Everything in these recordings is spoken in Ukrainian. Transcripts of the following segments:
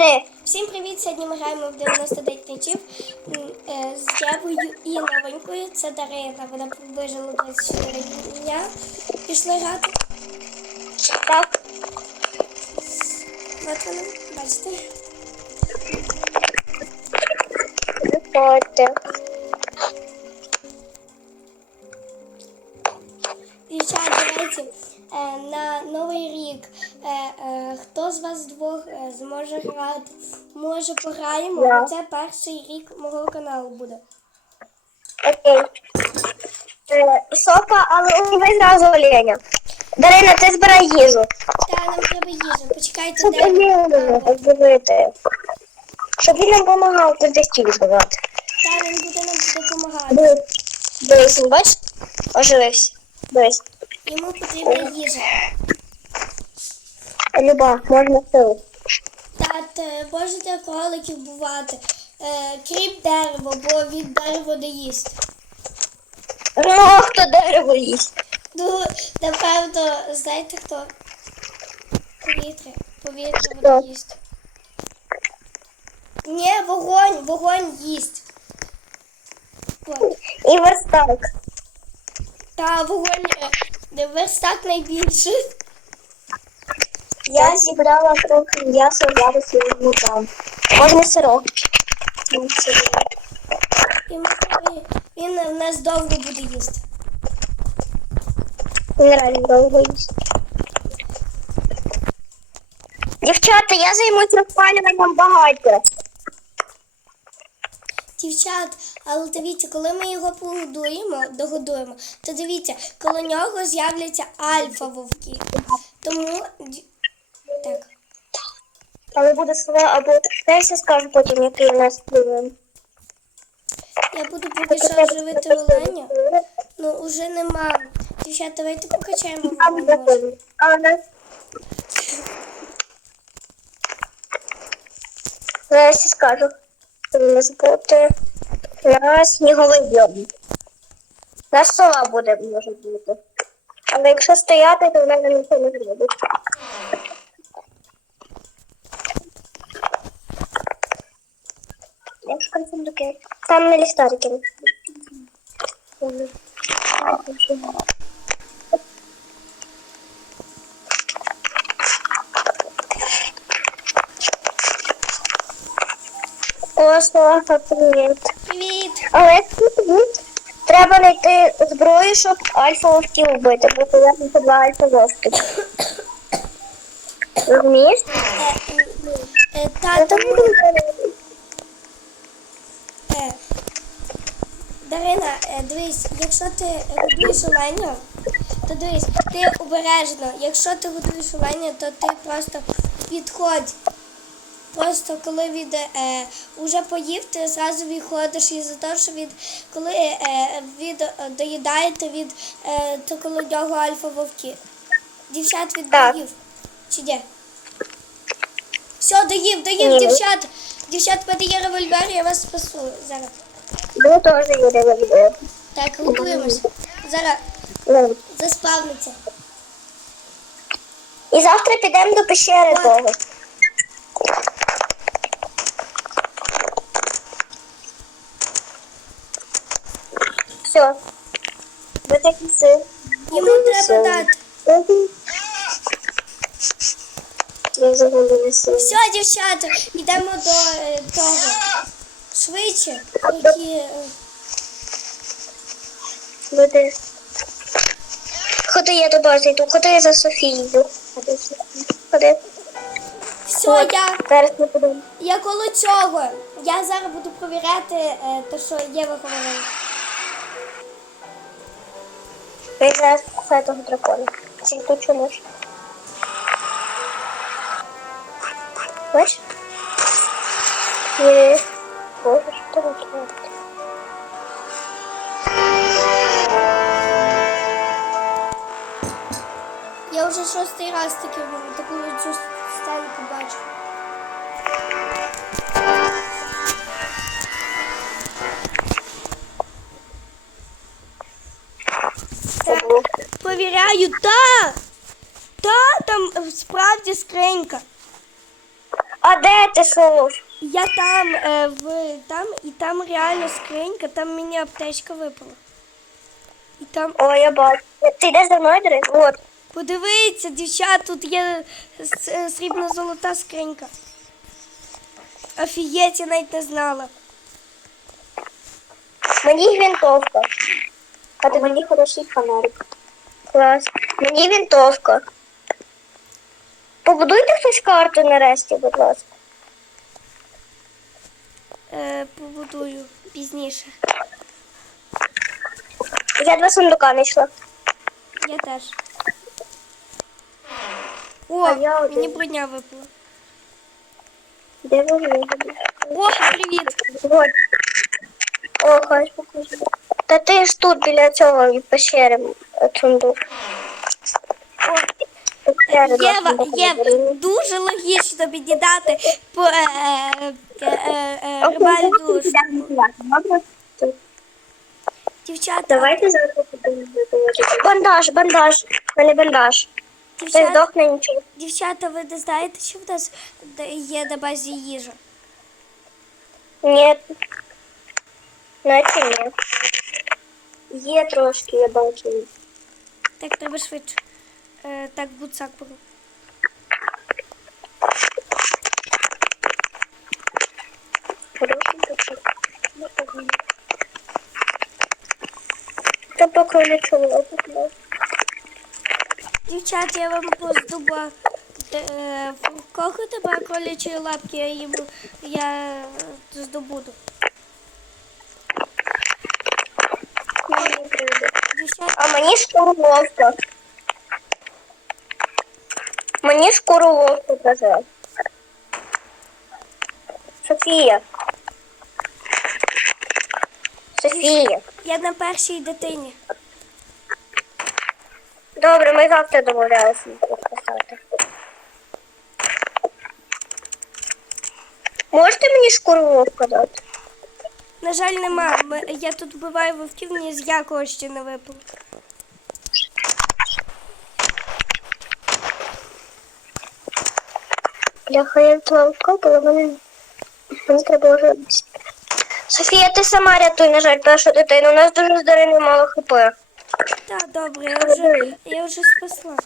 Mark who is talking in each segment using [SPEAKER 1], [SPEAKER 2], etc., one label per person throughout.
[SPEAKER 1] Три.
[SPEAKER 2] Всім привіт! Сьогодні ми граємо в 99 ночів е, з Євою і новенькою. Це Дарина. Вона приближила 24 дня. Пішли грати.
[SPEAKER 1] Так.
[SPEAKER 2] От вона, бачите. Хто з вас двох е, зможе грати? Може пограємо, бо це перший рік мого каналу буде.
[SPEAKER 1] Окей. Е, Софа, але умивай зразу оленя. Дарина, ти збирай їжу.
[SPEAKER 2] Та нам треба їжа. Почекайте, де
[SPEAKER 1] обдивити. Щоб він нам допомагав туди стіль збивати.
[SPEAKER 2] та він буде нам допомагати.
[SPEAKER 1] Дивись, бачиш? Оживився. Дивись.
[SPEAKER 2] Йому потрібна їжа.
[SPEAKER 1] Люба, можна силу.
[SPEAKER 2] Тат, е, можете кроликів бувати. Е, крім дерева, бо від дерева не їсть.
[SPEAKER 1] Ну, хто дерево їсть?
[SPEAKER 2] Ну, напевно, знаєте хто? Повітря. Повітря воно їсть. Ні, вогонь, вогонь їсть. От.
[SPEAKER 1] І верстак.
[SPEAKER 2] Та вогонь е, верстак найбільший.
[SPEAKER 1] Я зібрала трохи м'яса, зараз я йому дам. Можна сирок.
[SPEAKER 2] Треба- він в нас довго буде їсти.
[SPEAKER 1] Він реально довго їсть. Дівчата, я займусь розпалюванням багаття.
[SPEAKER 2] Дівчат, але дивіться, коли ми його погодуємо, догодуємо, то дивіться, коло нього з'являться альфа вовки. Тому так.
[SPEAKER 1] Але буде своє або я скажу потім, який у нас план.
[SPEAKER 2] Я буду поки що живити оленя. Ну уже нема. Дівчат, давайте покачаємо
[SPEAKER 1] зараз я скажу. У нас буде на сніговий біом. На сова буде може бути. Але якщо стояти, то в мене нічого не зробить. Я ж конфундуки. Там на ліхтарики. О, Слава, привіт.
[SPEAKER 2] Привіт!
[SPEAKER 1] Але тут треба знайти зброю, щоб альфа вовків вбити, бо повернути два альфа вовки. Розумієш?
[SPEAKER 2] Е, е, тато, е, Дарина, е, дивись, якщо ти годуєш оленя, то дивись, ти обережно. Якщо ти годуєш оленя, то ти просто підходь. Просто коли він е, уже поїв, ти зразу відходиш і за те, що він коли е, він е, доїдає, то він е, то коло нього альфа вовки. Дівчат він доїв. Чи ні? Все, доїв, доїв, дівчат. Дівчат, мене є револьвер, я вас спасу. Зараз.
[SPEAKER 1] Ну, теж револьвер.
[SPEAKER 2] Так, готуємося. Зараз заспавниться.
[SPEAKER 1] І завтра підемо до пещери того. Все. Ви такі сил.
[SPEAKER 2] Йому треба дати.
[SPEAKER 1] Я взагалі не сил.
[SPEAKER 2] Все, дівчата, йдемо до е, того. Швидше, які. е,
[SPEAKER 1] Буде. Ходи, я до бази йду. Ходи я за Софією. Ходи, Ходи.
[SPEAKER 2] Все, я,
[SPEAKER 1] Зараз ми будемо.
[SPEAKER 2] я коло цього. Я зараз буду провіряти е, те, що є виховання.
[SPEAKER 1] Я зараз купаю того дракона. Чи тут чомусь? Бачиш? Є.
[SPEAKER 2] Я вже шостий раз таки таку цю сцену побачу. Повіряю, та! Та, там справді скринька.
[SPEAKER 1] А, де ти шов?
[SPEAKER 2] Я там, е, в там, і там реально скринька, там мені аптечка випала. І там,
[SPEAKER 1] О, я бачу. Ти йдеш за мною, Дарин? От.
[SPEAKER 2] подивіться, дівчат, тут є е, срібно-золота скринька. Офігеть, я навіть не знала.
[SPEAKER 1] Мені винтовка. А ти мені хороший фонарик. Клас. Мені винтовка. Побудуйте хтось карту нарешті, будь ласка.
[SPEAKER 2] Е, побудую пізніше.
[SPEAKER 1] Я два сундука знайшла.
[SPEAKER 2] Я теж. О,
[SPEAKER 1] А я один.
[SPEAKER 2] мені броня випала.
[SPEAKER 1] Де ви?
[SPEAKER 2] О, привіт!
[SPEAKER 1] Вот. О, хай покажу. Та ти ж тут біля цього пещери е, сундук.
[SPEAKER 2] О, Єва, Єва, дуже логічно підідати по е, е, е, е, рибальду. Дівчата,
[SPEAKER 1] Давайте зараз. Бандаж, бандаж. У мене бандаж. Ти
[SPEAKER 2] дівчата,
[SPEAKER 1] здохне нічого.
[SPEAKER 2] дівчата, ви не знаєте, що в нас де- є на базі їжа?
[SPEAKER 1] Ні. Наче ні. Є трошки, я бачу.
[SPEAKER 2] Так, треба швидше. Е, так.
[SPEAKER 1] Хороший такий. Ну. Та поки не чула.
[SPEAKER 2] Дівчата, я вам поздуба. Е, в кого тебе кролячої лапки, я їм я е, здобуду.
[SPEAKER 1] А мені шкуру вовка. Мені шкуру вовка казав. Софія. Софія.
[SPEAKER 2] я на першій дитині.
[SPEAKER 1] Добре, ми завтра домовлялися писати. Можете мені шкуру вовка дати?
[SPEAKER 2] На жаль, нема. Ми- Я тут вбиваю вовків, ні з якого ще не випало.
[SPEAKER 1] Бляха, я твого вкопала, мене... Мені треба вже... Софія, ти сама рятуй, на жаль, першу дитину. У нас дуже з Дариною мало хп.
[SPEAKER 2] Так, добре, я вже, я вже спасла.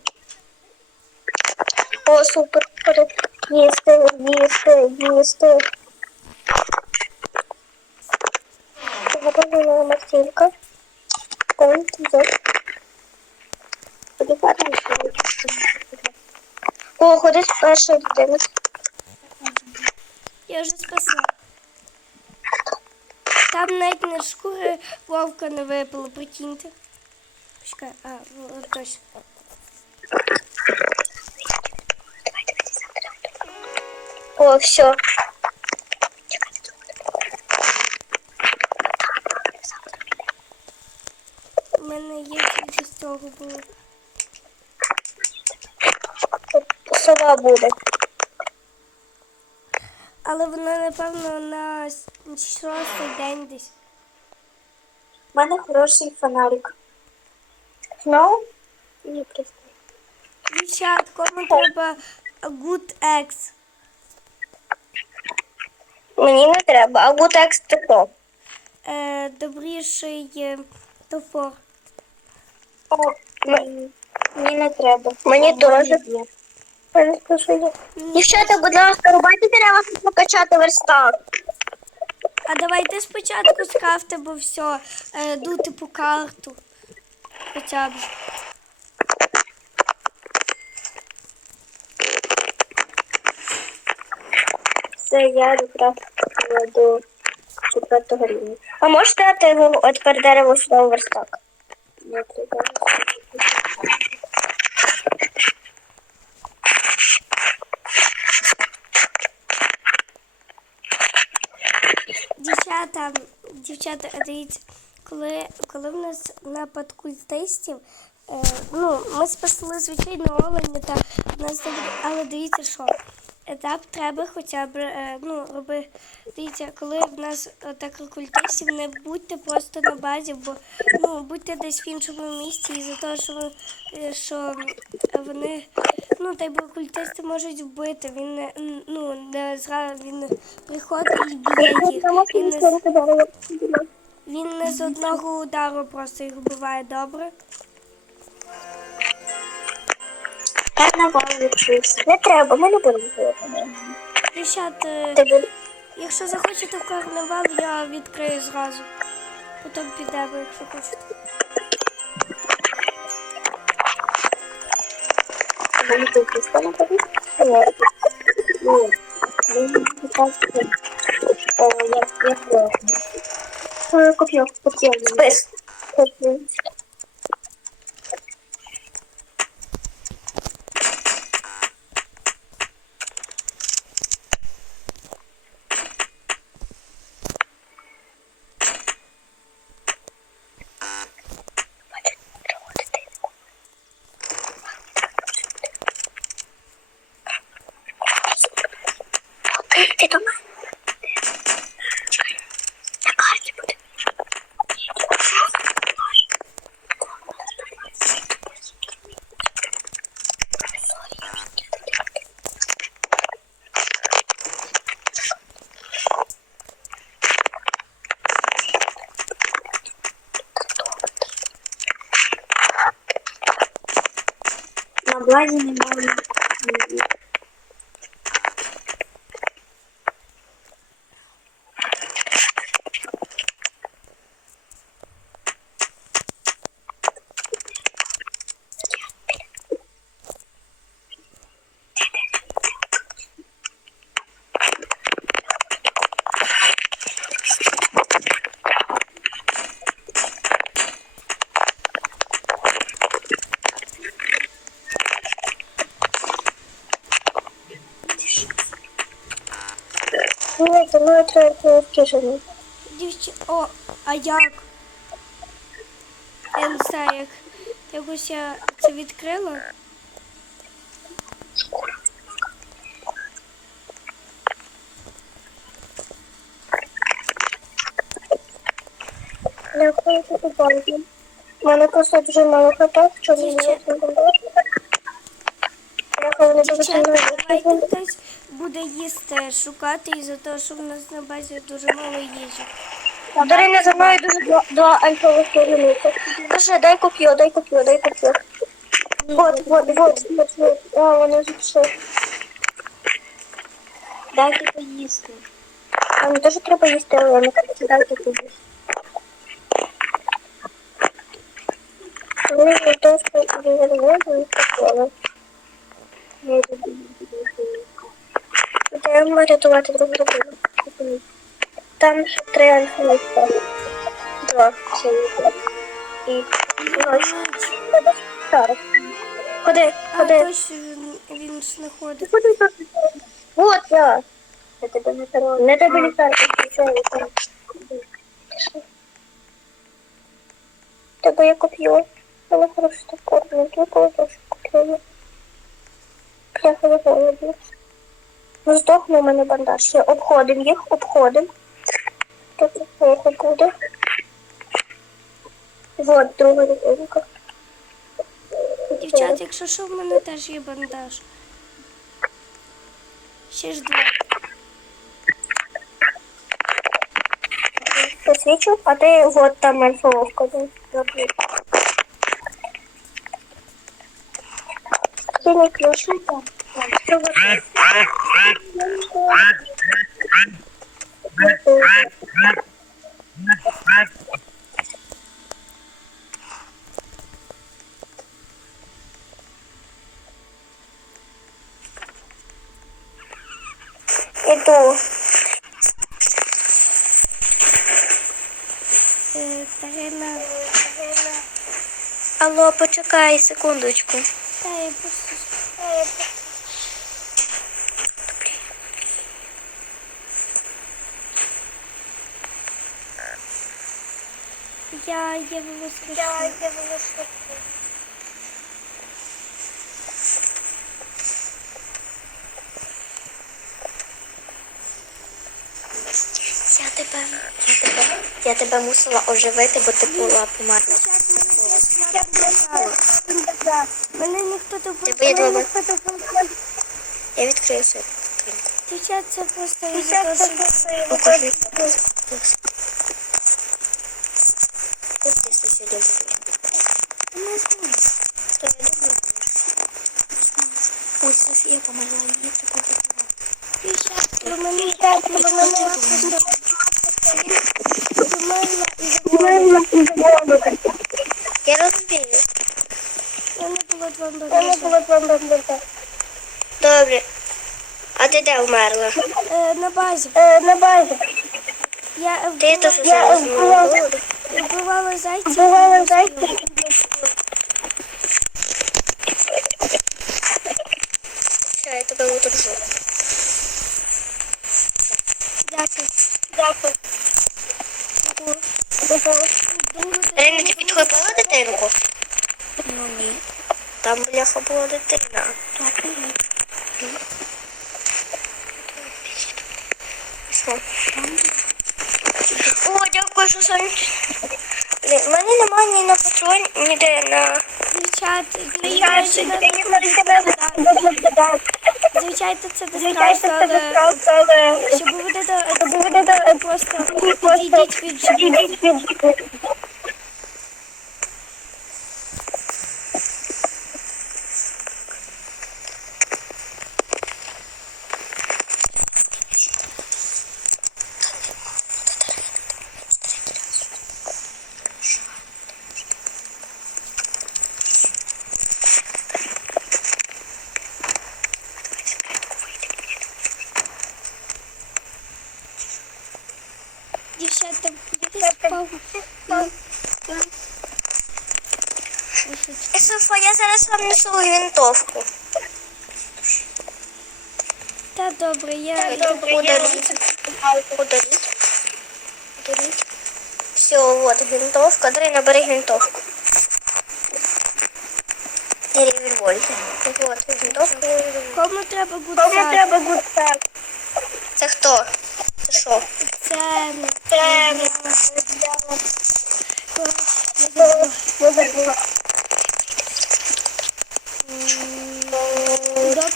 [SPEAKER 1] О, супер. Ходи. Їсти, їсти, їсти. Максимка. Он тут. Ходи, падай. О, ходить перша людина.
[SPEAKER 2] Я вже спасла. Там навіть не шкури вовка не випало, прикиньте. Почекай, а, точно.
[SPEAKER 1] О, все.
[SPEAKER 2] У мене є тільки з цього було.
[SPEAKER 1] Сова буде.
[SPEAKER 2] Але вона, напевно, на шостий день десь.
[SPEAKER 1] У мене хороший фонарик. Знову? Ні, просто.
[SPEAKER 2] Дівчат, кому треба good eggs?
[SPEAKER 1] Мені не треба, а буде екстра.
[SPEAKER 2] Е, добріший е, топор.
[SPEAKER 1] Мені не треба. Мені теж. Дівчата, будь ласка, рубайте дерева, щоб покачати верстак.
[SPEAKER 2] А давайте спочатку скрафте, бо все, е, дути по карту. Хоча б.
[SPEAKER 1] Це я якраз до четвертого рівня. А можете дати його от тепер дерево сюди у верстак? Не треба.
[SPEAKER 2] Дівчата, дівчата, дивіться, коли, коли в нас напад культистів, е, ну, ми спасли звичайно оленя, та в нас але дивіться, що етап треба хоча б е, ну, роби. Дивіться, коли в нас так культистів, не будьте просто на базі, бо ну, будьте десь в іншому місці, і за того, що, е, що вони ну, та й бо культисти можуть вбити. Він не, ну, не зразу він приходить і б'є їх. Він не, з- він не з одного удару просто їх вбиває добре.
[SPEAKER 1] Карнавал відчувся. Не треба, ми не будемо говорити.
[SPEAKER 2] Дівчат, якщо захочете в карнавал, я відкрию зразу. Потім підемо, якщо хочете.
[SPEAKER 1] Вони тут тобі? Спис. Коп'ю. На базі немає. Ні, то ми треба.
[SPEAKER 2] Дівчі... О, а як? Я не знаю, як. Якось я це відкрила.
[SPEAKER 1] Дякую, ти побачив. У мене просто дуже мало хаток, що
[SPEAKER 2] Дівчат.
[SPEAKER 1] не подобається. Дякую, не дуже
[SPEAKER 2] Буде їсти, шукати із-за того, що в нас на базі дуже мало їжі.
[SPEAKER 1] Дарина за мною дуже два, два альфових керівника. Каже, дай коп'ю, дай коп'ю, дай коп'ю. Вот, вот, вот, вот, вот. А, вони вже все.
[SPEAKER 3] Дайте поїсти.
[SPEAKER 1] Нам теж треба їсти, але не кажуть, дайте коп'ю. Вони вже теж перевозили і такого. Йдемо рятувати друг друга. Там ще три альфа Два. Є. І ночі. Так. Ходи,
[SPEAKER 2] А
[SPEAKER 1] ходи.
[SPEAKER 2] точно він, ж не ходить.
[SPEAKER 1] Ходи. Вот я. Я тебе не тару. Не тебе не тару. Тебе я купила. Але хорошо так кормлю. Я коли теж купила. Я коли голодна. Ну, здохне у мене бандаж. Обходимо їх, обходимо. Тут плохо буде. Вот, друга рукавка.
[SPEAKER 2] Дівчат, якщо що, в мене теж є бандаж. Ще ж два.
[SPEAKER 1] посвічу, а ти вот там да, забудь. Синий ключ. Іду.
[SPEAKER 2] Е, Тарина.
[SPEAKER 1] Алло, почекай секундочку.
[SPEAKER 2] Та я просто. Я є воскресну.
[SPEAKER 1] Я тебе, я тебе, я тебе мусила оживити, бо ти була померла.
[SPEAKER 2] Мене ніхто
[SPEAKER 1] видала. Я відкрию свою скриньку.
[SPEAKER 2] Дівчат, це просто із-за того, що
[SPEAKER 1] Покажи. Ось ти сьогодні будеш. Хто я думаю? Ой, Софія померла, її треба врятувати.
[SPEAKER 2] Дівчат, про мене так, про мене просто померла і
[SPEAKER 1] Я розумію.
[SPEAKER 2] Я.
[SPEAKER 1] Добре. А ти де вмерла?
[SPEAKER 2] Е, На базі.
[SPEAKER 1] На базі.
[SPEAKER 2] Я
[SPEAKER 1] Ти теж зараз вмерла.
[SPEAKER 2] Вбивала зайця. Вбивала зайця.
[SPEAKER 1] Все, я тебе удержу.
[SPEAKER 2] Дякую.
[SPEAKER 1] Дякую. Рина, ти підхопила дитинку? Ну ні. Там бляха була дитина. Так, ні. О, дякую, що сонечко. Мене немає ні на патрон, ніде на...
[SPEAKER 2] Дівчата, Звичайно, це не але щоб буде до просто відійдіть від живих. Дівчата, будете спав.
[SPEAKER 1] Софа, я зараз вам несу винтовку.
[SPEAKER 2] Та добре, я
[SPEAKER 1] Ударить. Ударить. Ударить. Все, вот винтовка. Дарина, бери винтовку. И револьвер. Вот, винтовка.
[SPEAKER 2] кому треба гудзак?
[SPEAKER 1] Це хто? Це що?
[SPEAKER 2] Це
[SPEAKER 1] Це...
[SPEAKER 2] я забула.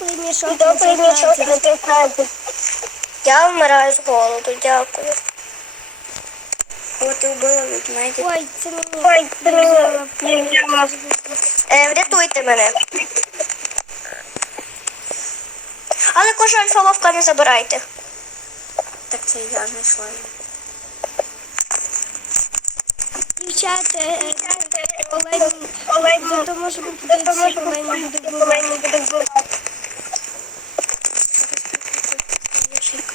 [SPEAKER 2] Добрий мішок на 15.
[SPEAKER 1] Я вмираю з голоду, дякую. О, ти вбила ведмедя.
[SPEAKER 2] Ой, це мені. Я взяла.
[SPEAKER 1] Е, врятуйте мене. Але кожу альфа-вовка не забирайте. Так це я знайшла.
[SPEAKER 2] Дівчата, е, олені, зато може бути всіх олені буде вбивати.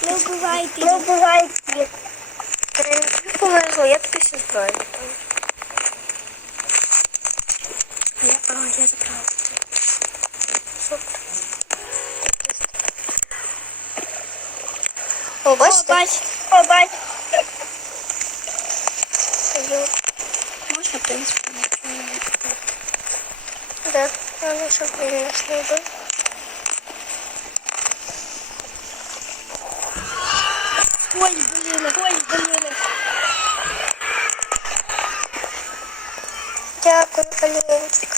[SPEAKER 2] Не вбивайте їх.
[SPEAKER 1] Тобі повезло, я тобі все зброю. Я, а, я забрала. Супер. О, бачите?
[SPEAKER 2] О, бачите.
[SPEAKER 1] Можна, в принципі, Да, але щоб він нас не вбив.
[SPEAKER 2] Ой, блин, ой, блин.
[SPEAKER 1] Дякую, Поліночка.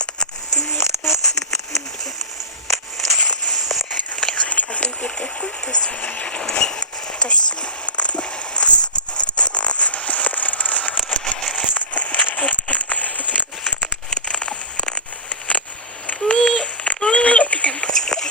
[SPEAKER 1] Ти найкраща. Я хочу один піти. Ти сьогодні. Та всі.
[SPEAKER 2] Ні, ні.
[SPEAKER 1] Підемо почекати.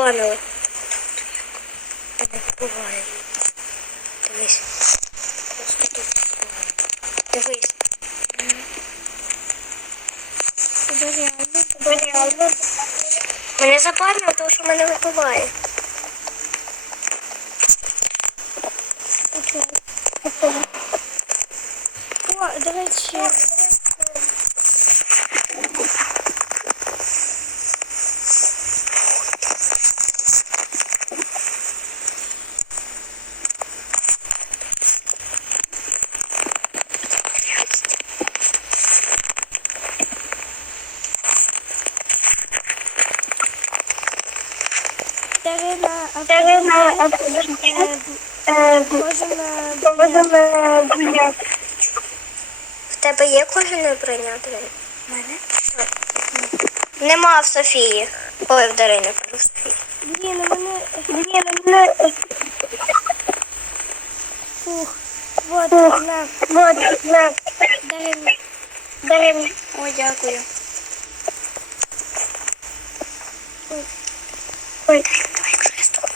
[SPEAKER 1] Забанили. Та не буває. Дивись. Просто тут буває. Дивись. Мене забанили, тому що мене вибиває.
[SPEAKER 2] О, до речі, Дарина, а
[SPEAKER 1] Дарина,
[SPEAKER 2] е,
[SPEAKER 1] Е, Можемо прийняти. В тебе є кожен прийняти?
[SPEAKER 3] У мене?
[SPEAKER 1] Нема в Софії. Ой, в Дарини кажу в Софії.
[SPEAKER 2] Блін, у мене
[SPEAKER 1] Ні, мене
[SPEAKER 2] фух. Вот, на,
[SPEAKER 1] вот на
[SPEAKER 2] Дарина.
[SPEAKER 1] Дарина.
[SPEAKER 3] Ой, дякую.
[SPEAKER 1] Ой,
[SPEAKER 3] Давай, якщо я з тобою.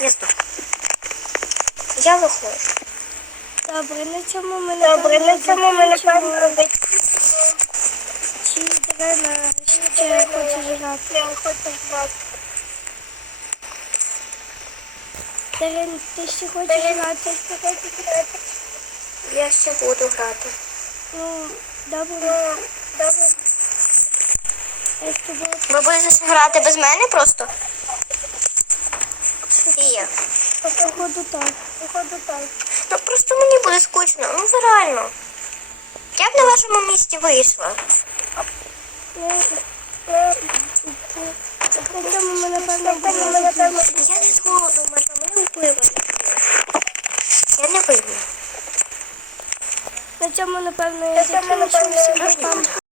[SPEAKER 1] я здох. Я виходжу.
[SPEAKER 2] Добре, на цьому ми
[SPEAKER 1] Добре, на цьому ми напевно
[SPEAKER 2] Чи Дарина ще хоче грати?
[SPEAKER 1] Я хочу грати.
[SPEAKER 2] Дарин, ти ще хочеш грати?
[SPEAKER 1] Я ще буду грати.
[SPEAKER 2] Ну, добре.
[SPEAKER 1] Добре.
[SPEAKER 2] Я
[SPEAKER 1] Ви будете грати без мене просто? Софія.
[SPEAKER 2] походу так.
[SPEAKER 1] Походу так. Ну просто мені буде скучно. Ну реально. Я б на вашому місці вийшла. Я не згоду, можна мене вбила. Я не вийду.
[SPEAKER 2] На цьому, напевно, я закінчу.